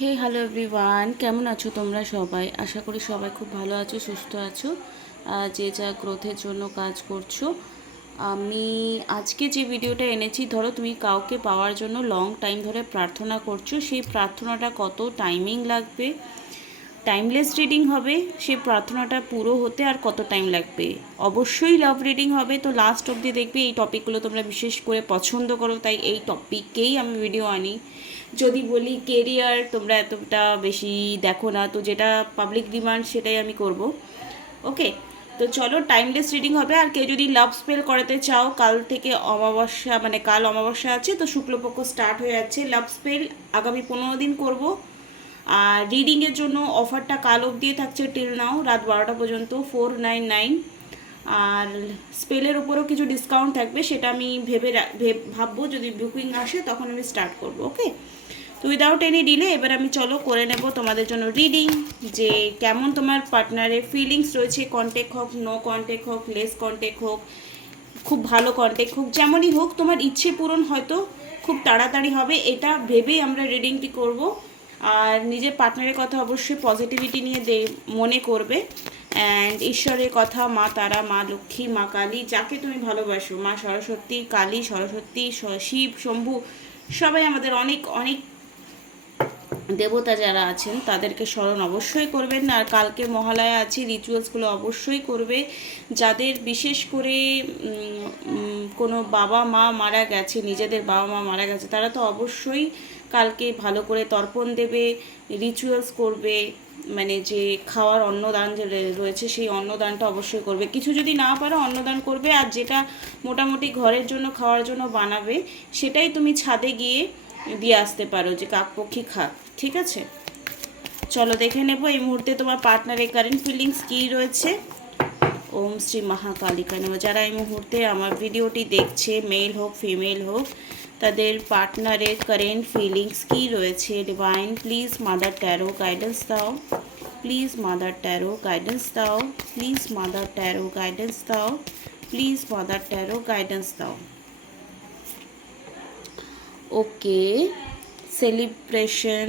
হে hello everyone, কেমন আছো তোমরা সবাই? আশা করি সবাই খুব ভালো আছো, সুস্থ আছো, যে যা গ্রোথের জন্য কাজ করছো। আমি আজকে যে ভিডিওটা এনেছি, ধরো তুমি কাউকে পাওয়ার জন্য লং টাইম ধরে প্রার্থনা করছো, সেই প্রার্থনাটা কত টাইমিং লাগবে, টাইমলেস রিডিং হবে সেই প্রার্থনাটা পুরো হতে, আর কত টাইম লাগবে। অবশ্যই লাভ রিডিং হবে, তো লাস্ট অবধি দেখবে। এই টপিকগুলো তোমরা বিশেষ করে পছন্দ করো, তাই এই টপিকেই আমি ভিডিও আনি। যদি বলি কেরিয়ার, তোমরা এতটা বেশি দেখো না, তো যেটা পাবলিক ডিমান্ড সেটাই আমি করব। ওকে, তো চলো টাইমলেস রিডিং হবে। আর কেউ যদি লাভ স্পেল করাতে চাও, কাল থেকে অমাবস্যা, মানে কাল অমাবস্যা আছে, তো শুক্লপক্ষ স্টার্ট হয়ে যাচ্ছে। লাভ স্পেল আগামী 15 দিন করব। আর রিডিংয়ের জন্য অফারটা কাল অবধি থাকছে, টিল নাও, রাত 12টা পর্যন্ত, 499। আর স্পেলের উপরেও কিছু ডিসকাউন্ট থাকবে, সেটা আমি ভাববো যদি বুকিং আসে তখন আমি স্টার্ট করব। ওকে, তো উইদাউট এনি ডিলে এবার আমি চলো করে নেব তোমাদের জন্য রিডিং, যে কেমন তোমার পার্টনারের ফিলিংস রয়েছে। কন্ট্যাক্ট হোক, নো কন্ট্যাক্ট হোক, লেস কন্ট্যাক্ট হোক, খুব ভালো কন্ট্যাক্ট হোক, যেমনই হোক, তোমার ইচ্ছে পূরণ হয়তো খুব তাড়াতাড়ি হবে, এটা ভেবেই আমরা রিডিংটি করব। আর নিজের পার্টনারের কথা অবশ্যই পজিটিভিটি নিয়ে মনে করবে। অ্যান্ড ঈশ্বরের কথা, মা তারা, মা লক্ষ্মী, মা কালী, যাকে তুমি ভালোবাসো, মা সরস্বতী, কালী, সরস্বতী, শিব, শম্ভু, সবাই আমাদের অনেক অনেক দেবতা যারা আছেন তাদেরকে স্মরণ অবশ্যই করবেন। আর কালকে মহালয়া আছে, রিচুয়ালসগুলো অবশ্যই করবে। যাদের বিশেষ করে কোনো বাবা মা মারা গেছে, নিজেদের বাবা মা মারা গেছে, তারা তো অবশ্যই কালকে ভালো করে তর্পণ দেবে, রিচুয়ালস করবে। মানে যে খাওয়ার অন্নদান যে রয়েছে, সেই অন্নদানটা অবশ্যই করবে। কিছু যদি না পারো অন্নদান করবে, আর যেটা মোটামুটি ঘরের জন্য খাওয়ার জন্য বানাবে, সেটাই তুমি ছাদে গিয়ে দিয়ে আসতে পারো, যে কাকপক্ষী খাক। ঠিক আছে, চলো দেখে নেব এই মুহূর্তে তোমার পার্টনারের কারেন্ট ফিলিংস কী রয়েছে। ওম শ্রী মহাকালিকা নেব। যারা এই মুহূর্তে আমার ভিডিওটি দেখছে, মেল হোক ফিমেল হোক, তাদের পার্টনারের কারেন্ট ফিলিংস কী রয়েছে, divine please mother tarot guidance দাও, প্লিজ মাদার ট্যারো গাইডেন্স দাও, প্লিজ মাদার ট্যারো গাইডেন্স দাও, প্লিজ মাদার ট্যারো গাইডেন্স দাও। Okay, celebration,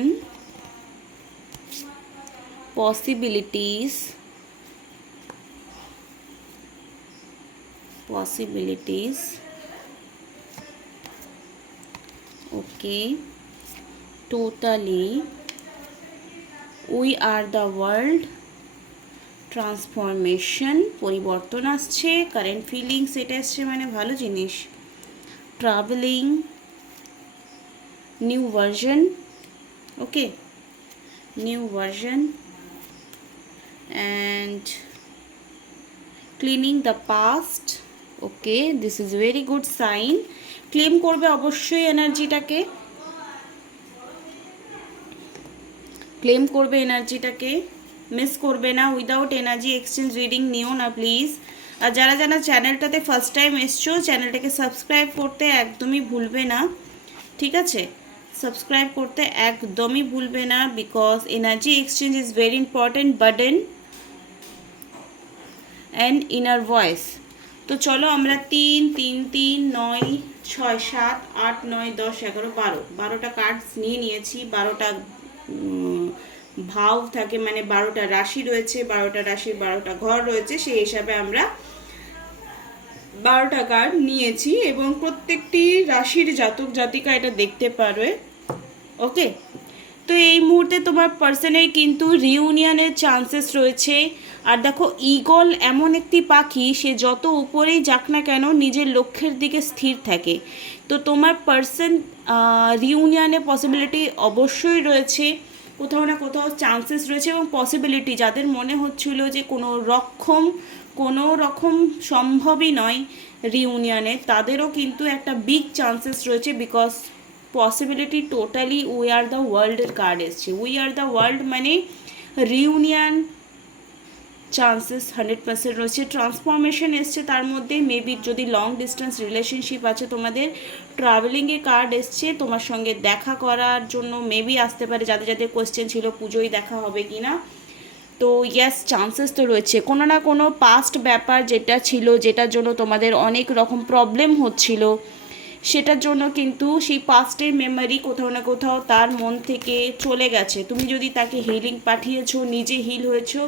possibilities, okay, totally, we are the world, transformation, পরিবর্তন আসছে, কারেন্ট ফিলিংস এটা আসছে, মানে ভালো জিনিস। Travelling, new version, okay, new version, and cleaning the past. Okay, this is very good sign. Claim করবে অবশ্যই এনার্জিটাকে, ক্লেম করবে এনার্জিটাকে, মিস করবে না। উইদাউট এনার্জি এক্সচেঞ্জ রিডিং নিও না প্লিজ। আর যারা যারা চ্যানেলটাতে ফার্স্ট টাইম এসছো, চ্যানেলটাকে সাবস্ক্রাইব করতে একদমই ভুলবে না। ঠিক আছে, সাবস্ক্রাইব করতে একদমই ভুলবে না, because energy exchange is very important burden and inner voice. তো চলো আমরা 3 3 3 9 6 7 8 9 10 11 12 12টা কার্ডস নিয়ে নিয়েছি। 12টা ভাব থাকে, মানে 12টা রাশি রয়েছে, 12টা রাশির 12টা ঘর রয়েছে, সেই হিসাবে আমরা 12টা কার্ড নিয়েছি, এবং প্রত্যেকটি রাশির জাতক জাতিকা এটা দেখতে পারবে। ওকে, তো এই মুহূর্তে তোমার পার্সনের কিন্তু রিউনিয়নের চান্সেস রয়েছে। আর দেখো, ঈগল এমন একটি পাখি, সে যত উপরেই যাক না কেন নিজের লক্ষ্যের দিকে স্থির থাকে। তো তোমার পার্সন রিউনিয়নের পসিবিলিটি অবশ্যই রয়েছে, কোথাও না কোথাও চান্সেস রয়েছে, এবং পসিবিলিটি যাদের মনে হচ্ছিল যে কোনো রকম সম্ভবই নয় রিউনিয়নে, তাদেরও কিন্তু একটা বিগ চান্সেস রয়েছে, because possibility totally we are the ওয়ার্ল্ডের কার্ড এসছে। উই আর দ্য ওয়ার্ল্ড মানে রিউনিয়ন চান্সেস 100% রয়েছে। ট্রান্সফরমেশন এসছে তার মধ্যে, মেবি যদি লং ডিস্টেন্স রিলেশনশিপ আছে তোমাদের, ট্রাভেলিংয়ের কার্ড এসছে, তোমার সঙ্গে দেখা করার জন্য মেবি আসতে পারে। যাদের যাদের কোয়েশ্চেন ছিল পুজোয় দেখা হবে কি না, তো ইয়াস, চান্সেস তো রয়েছে। কোনো না কোনো পাস্ট ব্যাপার যেটা ছিল, যেটার জন্য তোমাদের অনেক রকম প্রবলেম হচ্ছিল, সেটার জন্য কিন্তু সেই পাস্টের মেমোরি কোথাও না কোথাও তার মন থেকে চলে গেছে। তুমি যদি তাকে হিলিং পাঠিয়েছো, নিজে হিল হয়েছো,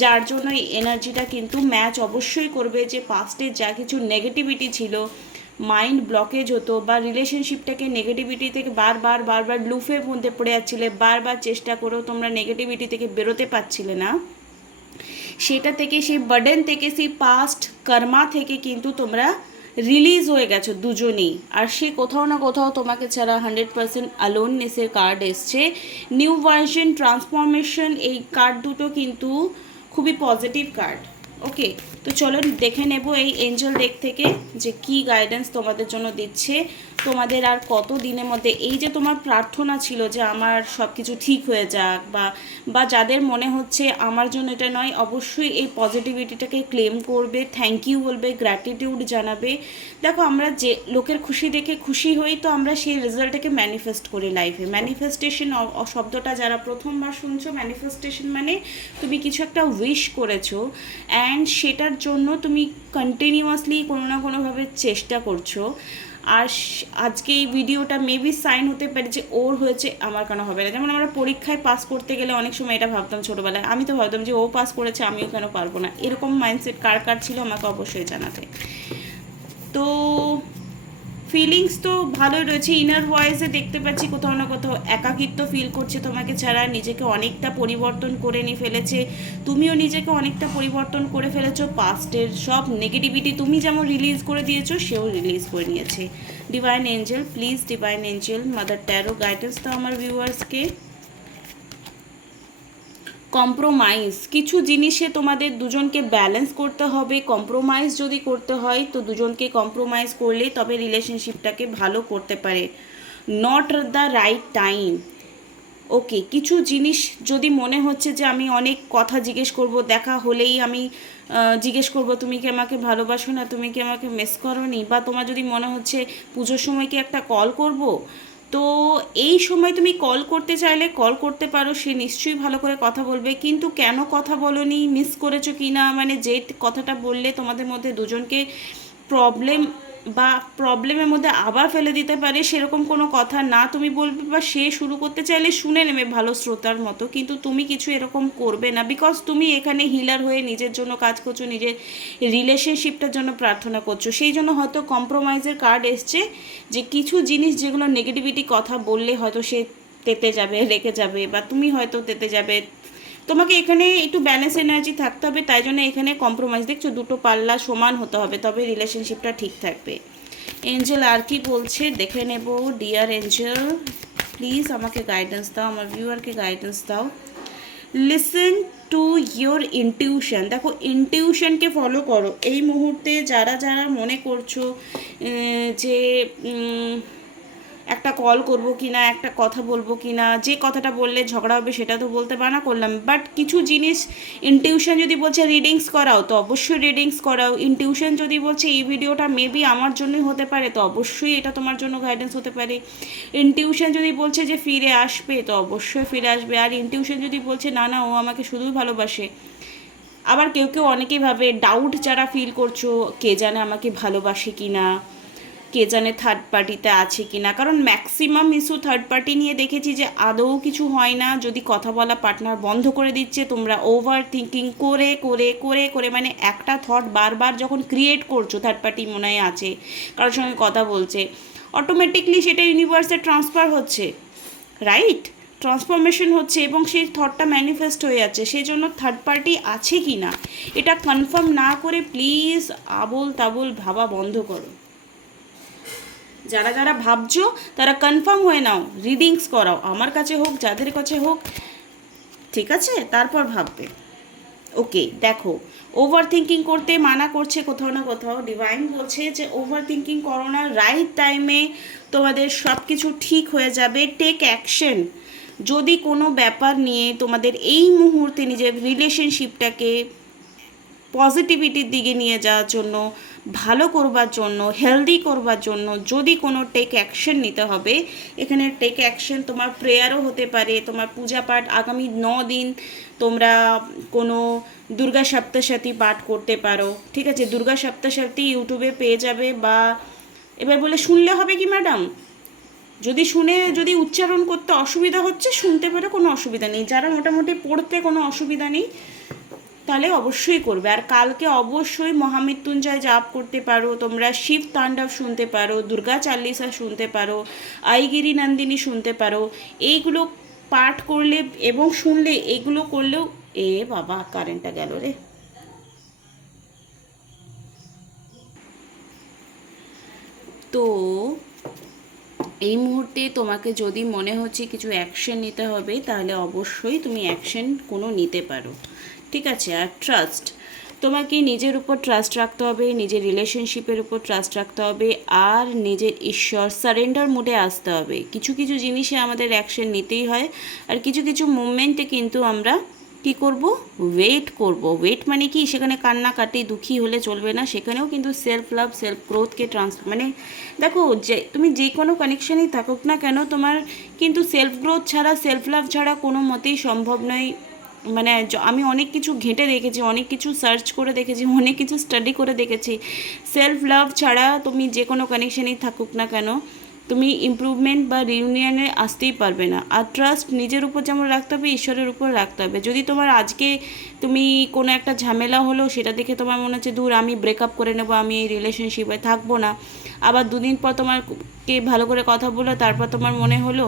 যার জন্য এই এনার্জিটা কিন্তু ম্যাচ অবশ্যই করবে যে পাস্টের যা কিছু নেগেটিভিটি ছিল, মাইন্ড ব্লকেজ হতো বা রিলেশনশিপটাকে নেগেটিভিটি থেকে বারবার লুফের মধ্যে পড়ে যাচ্ছিলে, বারবার চেষ্টা করেও তোমরা নেগেটিভিটি থেকে বেরোতে পারছিলে না, সেটা থেকে, সেই বার্ডেন থেকে, সেই পাস্ট কর্মা থেকে কিন্তু তোমরা রিলিজ হয়ে গেছো দুজনেই। আর সে কোথাও না কোথাও তোমাকে ছাড়া 100% অ্যালোননেসের কার্ড এসছে। নিউ ভার্সন, ট্রান্সফরমেশন, এই কার্ড দুটো কিন্তু খুবই পজিটিভ কার্ড। ওকে, তো চলো দেখে নেব এই এঞ্জেল ডেক থেকে যে কি গাইডেন্স তোমাদের জন্য দিচ্ছে। তোমাদের আর কত দিনের মধ্যে এই যে তোমার প্রার্থনা ছিল যে আমার সব কিছু ঠিক হয়ে যাক, বা যাদের মনে হচ্ছে আমার জন্য এটা নয়, অবশ্যই এই পজিটিভিটিটাকে ক্লেম করবে, থ্যাংক ইউ বলবে, গ্র্যাটিটিউড জানাবে। দেখো, আমরা যে লোকের খুশি দেখে খুশি হই, তো আমরা সেই রেজাল্টটাকে ম্যানিফেস্ট করি লাইফে। ম্যানিফেস্টেশন শব্দটা যারা প্রথমবার শুনছো, ম্যানিফেস্টেশন মানে তুমি কিছু একটা উইশ করেছো অ্যান্ড সেটার জন্য তুমি কন্টিনিউয়াসলি কোনো না কোনোভাবে চেষ্টা করছো। আর আজকে এই ভিডিওটা মেবি সাইন হতে পারে যে ওর হয়েছে, আমার কেন হবে না। যেমন আমরা পরীক্ষায় পাস করতে গেলে অনেক সময় এটা ভাবতাম ছোটোবেলায়, আমি তো ভাবতাম যে ও পাস করেছে আমিও কেন পারবো না। এরকম মাইন্ডসেট কার কার ছিল আমাকে অবশ্যই জানাতে। তো ফিলিংস তো ভালোই রয়েছে। ইনার ভয়েসে দেখতে পাচ্ছি কোথাও না কোথাও একাকিত্ব ফিল করছে তোমাকে ছাড়া, নিজেকে অনেকটা পরিবর্তন করে নিয়ে ফেলেছে, তুমিও নিজেকে অনেকটা পরিবর্তন করে ফেলেছো। পাস্টের সব নেগেটিভিটি তুমি যেমন রিলিজ করে দিয়েছো, সেও রিলিজ করে নিয়েছে। Divine Angel, please divine Angel, mother tarot guidance দাও আমার ভিউয়ার্সকে। কম্প্রোমাইজ, কিছু জিনিসে তোমাদের দুজনকে ব্যালেন্স করতে হবে। কম্প্রোমাইজ যদি করতে হয় তো দুজনকে কম্প্রোমাইজ করলে তবে রিলেশনশিপটাকে ভালো করতে পারে। Not the right time. Okay, কিছু জিনিস যদি মনে হচ্ছে যে আমি অনেক কথা জিজ্ঞেস করব, দেখা হলেই আমি জিজ্ঞেস করব তুমি কি আমাকে ভালোবাসো না, তুমি কি আমাকে মিস করো নি, বা তোমার যদি মনে হচ্ছে পুজোর সময় কি একটা কল করব, তো এই সময় তুমি কল করতে চাইলে কল করতে পারো, সে নিশ্চয়ই ভালো করে কথা বলবে। কিন্তু কেন কথা বলোনি, মিস করেছো কি না, মানে যে কথাটা বললে তোমাদের মধ্যে দুজনকে প্রবলেম বা প্রবলেমের মধ্যে আবার ফেলে দিতে পারে, সেরকম কোনো কথা না তুমি বলবে, বা সে শুরু করতে চাইলে শুনে নেবে ভালো শ্রোতার মতো, কিন্তু তুমি কিছু এরকম করবে না। বিকজ তুমি এখানে হিলার হয়ে নিজের জন্য কাজ করছো, নিজের রিলেশনশিপটার জন্য প্রার্থনা করছো, সেই জন্য হয়তো কম্প্রোমাইজের কার্ড এসছে যে কিছু জিনিস যেগুলো নেগেটিভিটি কথা বললে হয়তো সে তেতে যাবে, রেখে যাবে, বা তুমি হয়তো তেতে যাবে। তোমাকে এখানে একটু ব্যালেন্স এনার্জি থাকতে হবে, তাই জন্য এখানে কম্প্রোমাইজ দেখছো, দুটো পাল্লা সমান হতে হবে, তবে রিলেশনশিপটা ঠিক থাকবে। এঞ্জেল আর কি বলছে দেখে নেব। ডিয়ার এঞ্জেল, প্লিজ আমাকে গাইডেন্স দাও, আমার ভিউয়ারকে গাইডেন্স দাও। Listen to your intuition. দেখো, ইনটিউশনকে ফলো করো এই মুহূর্তে। যারা যারা মনে করছো যে একটা কল করব কি না, একটা কথা বলবো কি না, যে কথাটা বললে ঝগড়া হবে সেটা তো বলতে বানা করলাম, বাট কিছু জিনিস ইনটিউশন যদি বলছে রিডিংস করাও তো অবশ্যই রিডিংস করাও। ইনটিউশন যদি বলছে এই ভিডিওটা মেবি আমার জন্যই হতে পারে, তো অবশ্যই এটা তোমার জন্য গাইডেন্স হতে পারে। ইনটিউশন যদি বলছে যে ফিরে আসবে, তো অবশ্যই ফিরে আসবে। আর ইনটিউশন যদি বলছে না না ও আমাকে শুধুই ভালোবাসে, আবার কেউ কেউ অনেকেই ভাবে, ডাউট যারা ফিল করছো, কে জানে আমাকে ভালোবাসে কি না, কে জানে থার্ড পার্টিতে আছে কি না, কারণ ম্যাক্সিমাম ইস্যু থার্ড পার্টি নিয়ে দেখেছি যে আদৌ কিছু হয় না। যদি কথা বলা পার্টনার বন্ধ করে দিচ্ছে, তোমরা ওভার থিঙ্কিং করে করে করে করে মানে একটা থট বারবার যখন ক্রিয়েট করছো, থার্ড পার্টি মনে হয় আছে, কারোর সঙ্গে কথা বলছে, অটোমেটিকলি সেটা ইউনিভার্সে ট্রান্সফার হচ্ছে, রাইট? ট্রান্সফরমেশন হচ্ছে এবং সেই থটটা ম্যানিফেস্ট হয়ে যাচ্ছে। সেই জন্য থার্ড পার্টি আছে কি না এটা কনফার্ম না করে প্লিজ আবোল তাবোল ভাবা বন্ধ করো। যারা যারা ভাবছো তারা কনফার্ম হয়ে নাও, রিডিংস করাও, আমার কাছে হোক যাদের কাছে হোক, ঠিক আছে? তারপর ভাববে। ওকে, দেখো, ওভার থিঙ্কিং করতে মানা করছে কোথাও না কোথাও। ডিভাইন বলছে যে ওভার থিঙ্কিং করো না, রাইট টাইমে তোমাদের সব কিছু ঠিক হয়ে যাবে। Take action. যদি কোনো ব্যাপার নিয়ে তোমাদের এই মুহূর্তে নিজের রিলেশনশিপটাকে পজিটিভিটির দিকে নিয়ে যাওয়ার জন্য, ভালো করবার জন্য, হেলদি করবার জন্য যদি কোনো টেক অ্যাকশন নিতে হবে, এখানে টেক অ্যাকশন তোমার প্রেয়ারও হতে পারে, তোমার পূজা পাঠ আগামী 9 দিন তোমরা কোনো দুর্গা সপ্তশতী পাঠ করতে পারো, ঠিক আছে? দুর্গা সপ্তশতী ইউটিউবে পেয়ে যাবে, বা এবার বলে শুনলে হবে কি ম্যাডাম? যদি উচ্চারণ করতে অসুবিধা হচ্ছে শুনতে পারো, কোনো অসুবিধা নেই। যারা মোটামুটি পড়তে কোনো অসুবিধা নেই তাহলে অবশ্যই করবে। আর কালকে অবশ্যই মহামৃত্যুঞ্জয় জাপ করতে পারো তোমরা, শিব তাণ্ডব শুনতে পারো, দুর্গা চাল্লিশা শুনতে পারো, আইগিরি নন্দিনী শুনতে পারো। এইগুলো পাঠ করলে এবং শুনলে, এগুলো করলেও বাবা কারেন্টটা গেল রে। তো এই মুহূর্তে তোমাকে যদি মনে হচ্ছে কিছু অ্যাকশন নিতে হবে তাহলে অবশ্যই তুমি অ্যাকশন কোনো নিতে পারো, ঠিক আছে? আর ট্রাস্ট, তোমাকে নিজের উপর ট্রাস্ট রাখতে হবে, নিজের রিলেশনশিপের উপর ট্রাস্ট রাখতে হবে, আর নিজের ঈশ্বর সারেন্ডার মুডে আসতে হবে। কিছু কিছু জিনিসে আমাদের অ্যাকশন নিতেই হয়, আর কিছু কিছু মুভমেন্টে কিন্তু আমরা কী করব? ওয়েট করব। ওয়েট মানে কি? সেখানে কান্নাকাটি দুঃখী হলে চলবে না, সেখানেও কিন্তু সেলফ লাভ সেলফ গ্রোথকে মানে দেখো, যে তুমি যে কোনো কানেকশানেই থাকুক না কেন, তোমার কিন্তু সেলফ গ্রোথ ছাড়া সেলফ লাভ ছাড়া কোনো মতেই সম্ভব নয়। মানে আমি অনেক কিছু ঘেঁটে দেখেছি, অনেক কিছু সার্চ করে দেখেছি, অনেক কিছু স্টাডি করে দেখেছি, সেলফ লাভ ছাড়া তুমি যে কোনো কানেকশানেই থাকুক না কেন তুমি ইমপ্রুভমেন্ট বা রিউনিয়নে আসতেই পারবে না। আর ট্রাস্ট নিজের উপর যেমন রাখতে হবে, ঈশ্বরের উপর রাখতে হবে। যদি তোমার আজকে তুমি কোনো একটা ঝামেলা হলো, সেটা দেখে তোমার মনে হচ্ছে দূর আমি ব্রেকআপ করে নেবো, আমি এই রিলেশনশিপে থাকবো না, আবার দুদিন পর তোমারকে ভালো করে কথা বলো, তারপর তোমার মনে হলো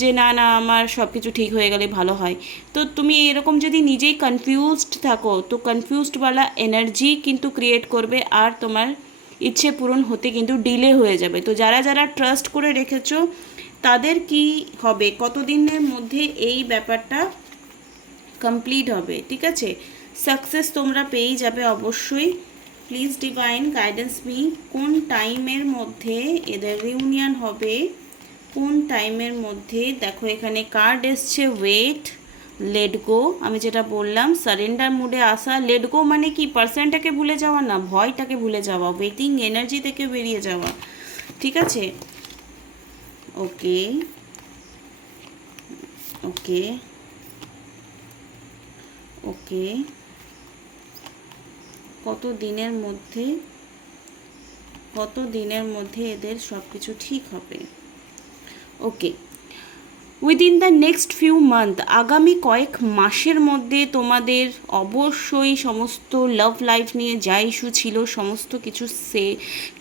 যে না না আমার সব কিছু ঠিক হয়ে গেলে ভালো হয়। তো তুমি এরকম যদি নিজেই কনফিউজড থাকো, তো কনফিউজডওয়ালা এনার্জি কিন্তু ক্রিয়েট করবে, আর তোমার ইচ্ছে পূরণ হতে কিন্তু ডিলে হয়ে যাবে। তো যারা যারা ট্রাস্ট করে রেখেছো তাদের কি হবে, কতদিনের মধ্যে এই ব্যাপারটা কমপ্লিট হবে, ঠিক আছে? সাকসেস তোমরা পেয়েই যাবে অবশ্যই। প্লিজ ডিভাইন গাইডেন্স মি, কোন টাইমের মধ্যে এদের রিউনিয়ন হবে, কোন টাইমের মধ্যে? দেখো এখানে কার্ড এসছে ওয়েট, লেট গো, আমি যেটা বললাম সারেন্ডার মুডে আসা। লেট গো মানে কি? পার্সনটাকে ভুলে যাওয়া না, ভয়টাকে ভুলে যাওয়া, ওয়েটিং এনার্জি থেকে বেরিয়ে যাওয়া, ঠিক আছে? ওকে ওকে ওকে, কত দিনের মধ্যে এদের সব কিছু ঠিক হবে? Okay, within the next few month, আগামী কয়েক মাসের মধ্যে তোমাদের অবশ্যই সমস্ত লাভ লাইফ নিয়ে যা ইস্যু ছিল সমস্ত কিছু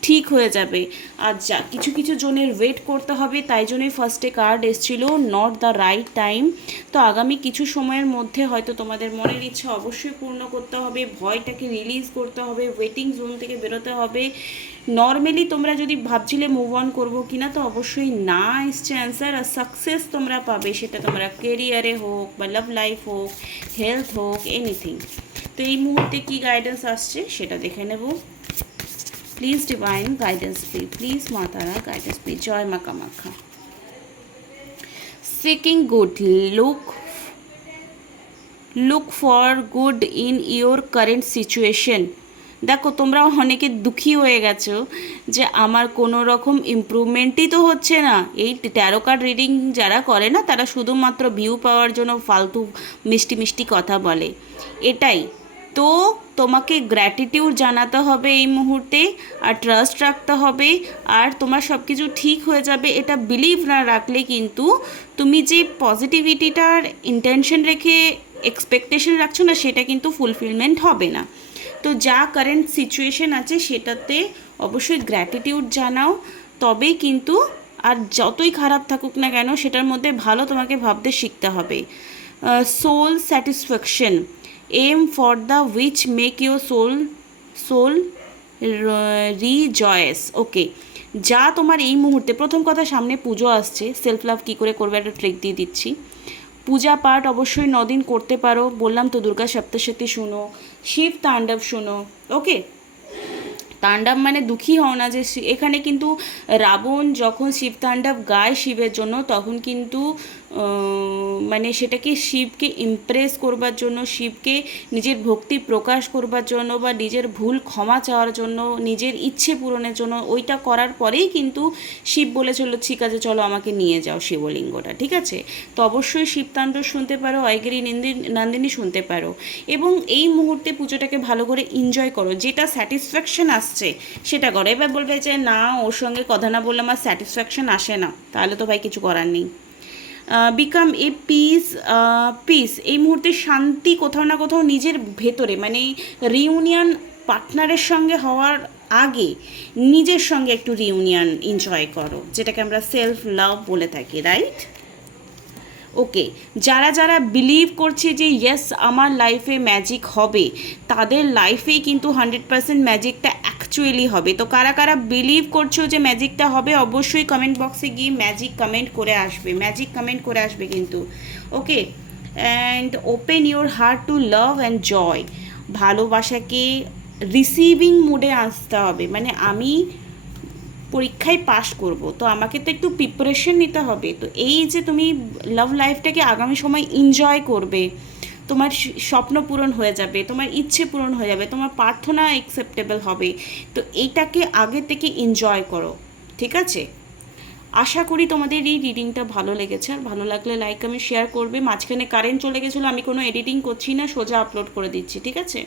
ঠিক হয়ে যাবে। আর যা কিছু কিছু জনের ওয়েট করতে হবে, তাই জন্যই ফার্স্টে কার্ড এসেছিলো নট দ্য রাইট টাইম। তো আগামী কিছু সময়ের মধ্যে হয়তো তোমাদের মনের ইচ্ছা অবশ্যই পূর্ণ করতে হবে, ভয়টাকে রিলিজ করতে হবে, ওয়েটিং জোন থেকে বেরোতে হবে। নর্মালি তোমরা যদি ভাবছিলে মুভ অন করবো কিনা, তো অবশ্যই না এসছে অ্যান্সার। আর সাকসেস তোমরা পাবে, সেটা তোমরা কেরিয়ারে হোক বা লাভ লাইফ হোক, হেলথ হোক, এনিথিং। তো এই মুহূর্তে কি গাইডেন্স আসছে সেটা দেখে নেব। Please divine guidance please, please মা তারা গাইডেন্স প্লিজ, জয় মা Kamakhya. Seeking good, look for good in your current situation. দেখো তোমরা অনেকে দুঃখী হয়ে গেছো যে আমার কোনো রকম ইমপ্রুভমেন্টই তো হচ্ছে না। এই ট্যারো কার্ড রিডিং যারা করে না তারা শুধুমাত্র ভিউ পাওয়ার জন্য ফালতু মিষ্টি মিষ্টি কথা বলে, এটাই। তো তোমাকে গ্র্যাটিটিউড জানাতে হবে এই মুহূর্তে, আর ট্রাস্ট রাখতে হবে, আর তোমার সব কিছু ঠিক হয়ে যাবে। এটা বিলিভ না রাখলে কিন্তু তুমি যে পজিটিভিটিটার ইন্টেনশন রেখে এক্সপেকটেশন রাখছো না, সেটা কিন্তু ফুলফিলমেন্ট হবে না। তো যা কারেন্ট সিচুয়েশন আছে সেটাতে অবশ্যই গ্র্যাটিটিউড জানাও, তবেই কিন্তু, আর যতই খারাপ থাকুক না কেন সেটার মধ্যে ভালো তোমাকে ভাবতে শিখতে হবে। Soul satisfaction, aim for the which make your soul rejoice. Okay, যা তোমার এই মুহূর্তে, প্রথম কথা সামনে পুজো আসছে, সেলফ লাভ কী করে করবে একটা ট্রিক দিয়ে দিচ্ছি। পূজা পাঠ অবশ্যই 9 দিন করতে পারো, বললাম তো দুর্গা সপ্তশতী শুনো, শিব তাণ্ডব শুনো, ওকে? তাণ্ডব মানে দুঃখী হও না যে এখানে কিন্তু রাবণ যখন শিব তাণ্ডব গায় শিবের জন্য, তখন কিন্তু মানে সেটাকে শিবকে ইমপ্রেস করবার জন্য, শিবকে নিজের ভক্তি প্রকাশ করবার জন্য বা নিজের ভুল ক্ষমা চাওয়ার জন্য, নিজের ইচ্ছে পূরণের জন্য, ওইটা করার পরেই কিন্তু শিব বলেছিল ঠিক আছে চলো আমাকে নিয়ে যাও শিবলিঙ্গটা, ঠিক আছে? তো অবশ্যই শিবতাণ্ডব শুনতে পারো, অয়গিরি নন্দিনী শুনতে পারো, এবং এই মুহূর্তে পুজোটাকে ভালো করে এনজয় করো, যেটা স্যাটিসফ্যাকশন আসছে সেটা করো। এবার বলবে যে না ওর সঙ্গে কথা না বললে আমার স্যাটিসফ্যাকশন আসে না, তাহলে তো ভাই কিছু করার নেই। বিকাম এ পিস, এই মুহূর্তে শান্তি কোথাও না কোথাও নিজের ভেতরে, মানে রিউনিয়ন পার্টনারের সঙ্গে হওয়ার আগে নিজের সঙ্গে একটু রিউনিয়ন এনজয় করো, যেটাকে আমরা সেলফ লাভ বলে থাকি, রাইট? ওকে, যারা যারা বিলিভ করছে যে ইয়েস আমার লাইফে ম্যাজিক হবে, তাদের লাইফেই কিন্তু 100% ম্যাজিকটা অ্যাকচুয়ালি হবে। তো কারা কারা বিলিভ করছো যে ম্যাজিকটা হবে, অবশ্যই কমেন্ট বক্সে গিয়ে ম্যাজিক কমেন্ট করে আসবে, ম্যাজিক কমেন্ট করে আসবে কিন্তু। Okay, and open your heart to love and joy, ভালোবাসাকে রিসিভিং মোডে আসতে হবে। মানে আমি পরীক্ষায় পাশ করব, তো আমাকে তো একটু প্রিপারেশন নিতে হবে। তো এই যে তুমি লাভ লাইফটাকে আগামী সময় এনজয় করবে, তোমার স্বপ্ন পূরণ হয়ে যাবে, তোমার ইচ্ছে পূরণ হয়ে যাবে, তোমার প্রার্থনা অ্যাকসেপ্টেবল হবে, তো এইটাকে আগে থেকে এনজয় করো, ঠিক আছে? আশা করি তোমাদের এই রিডিংটা ভালো লেগেছে, আর ভালো লাগলে লাইক কমেন্ট শেয়ার করবে। মাঝখানে কারেন্ট চলে গেছিলো, আমি কোনো এডিটিং করছি না, সোজা আপলোড করে দিচ্ছি, ঠিক আছে?